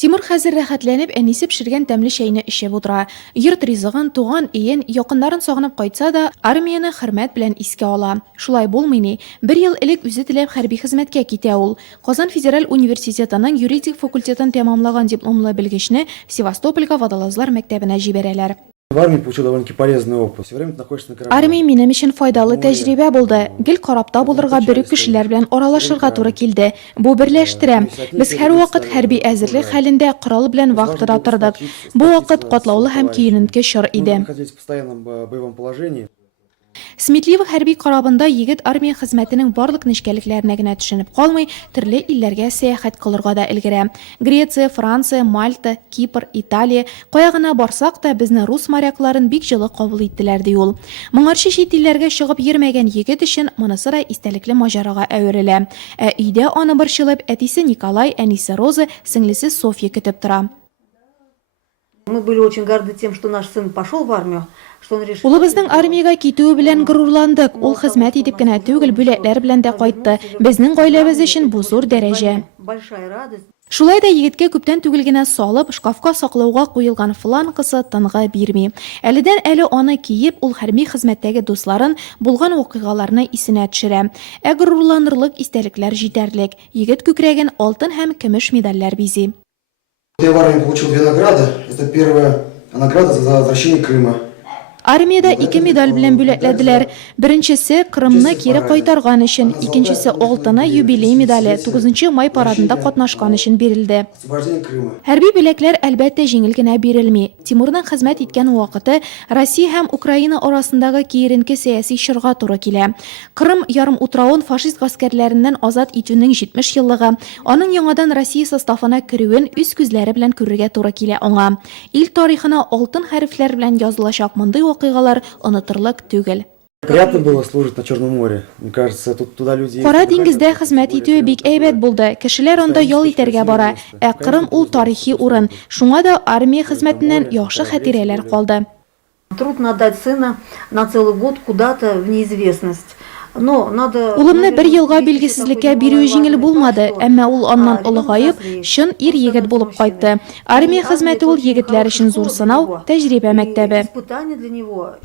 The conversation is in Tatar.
Тимур хәзер рәхәтләнеп әнисе пешергән тәмле чәйне эчеп утыра. Йорт ризыгын, туган өен, якыннарын сагынып кайтса да, армияны хөрмәт белән искә ала. Шулай булмый ни. 1 ел элек үзе теләп хәрби хезмәткә китә ул. Казан федераль университетының юридик факультетын тәмамлаган дипломлы белгечне Севастопольга водолазлар мәктәбенә җибәрәләр. В армии получил довольно-таки полезный опыт. Все время находишься на корабле. Армия минем өчен файдалы тәҗрибә булды. Гел карапта булырга бер кешеләр белән аралашырга туры килде. Бу берләштерә. Без һәр вакыт хәрби әзерлек хәлендә корал белән вакытыда тордык. Бу вакыт катлаулы һәм киененке чор иде. Находились в постоянном боевом положении. Смитлива хәрби карабында егет армия хезмәтенең барлык нечкәлекләренә генә төшенеп калмый, төрле илләргә сәяхәт кылырга да өлгерә. Греция, Франция, Мальта, Кипр, Италия, кая гына барсак та безне рус морякларын бик җылы кабул иттеләр ди ул. Моңарчы чит илләргә чыгып йөрмәгән егет өчен монысы да истәлекле маҗарага әверелә. Ә өйдә аны борчылып әтисе Николай, әнисе Роза, сеңлесе Софья көтеп тора. Мы были очень горды тем, что наш сын пошел в армию, что он решил... Улыбызның армиягә китүе белән горурландык. Ул хезмәт итеп кенә түгел, бүләкләр белән дә кайтты. Безнең гаиләбез өчен бу зур дәрәҗә. Большая радость. Шулай да егеткә күптән түгел генә салып, шкафка саклауга куелган фланкасы тынга бирми. Әледән-әле аны киеп, ул хәрби хезмәттәге дусларын, булган вакыйгаларны исенә төшерә. Ә горурланырлык истәлекләр җитәрлек. Егет күкрәген алтын һәм көмеш медальләр бизи. Я в армии получил 2 награды. Это первая награда за возвращение Крыма. Армияда 2 медаль белән бүләкләделәр. Беренчесе Крымны кире кайтарган өчен, икенчесе алтыны юбилей медале 9 май парадында катнашкан өчен бирелде. Освобождение Крыма. Хәрби бүләкләр әлбәттә җиңел генә бирелми. Тимурның хезмәт иткән вакыты Россия һәм Украина арасындагы киеренке сәяси чорга туры килә. Крым ярым утравын фашист гаскәрләреннән азат итүнең 70 еллыгы, аның яңадан Россия составына керүен үз күзләре белән күрергә туры килә аңа. Ил тарихына алтын хәрефләр белән язылачак мондый вакыйгалар онытырлык түгел. Приятно было служить на Черном море. Мне кажется, туда люди... Кара диңгездә хезмәт итүе бик әйбәт булды. Кешеләр анда ял итәргә бара. Ә Крым ул тарихи урын. Шуңа да армия хезмәтеннән яхшы хатирәләр калды. Трудно отдать сына на целый год куда-то в неизвестность. Но надо... Улымны 1 елга билгесезлеккә бирү җиңел булмады, әмма ул аннан олыгаеп, чын ир егет булып кайтты. Армия хезмәте ул егетләр өчен зур сынау, тәҗрибә мәктәбе. Испытание для него.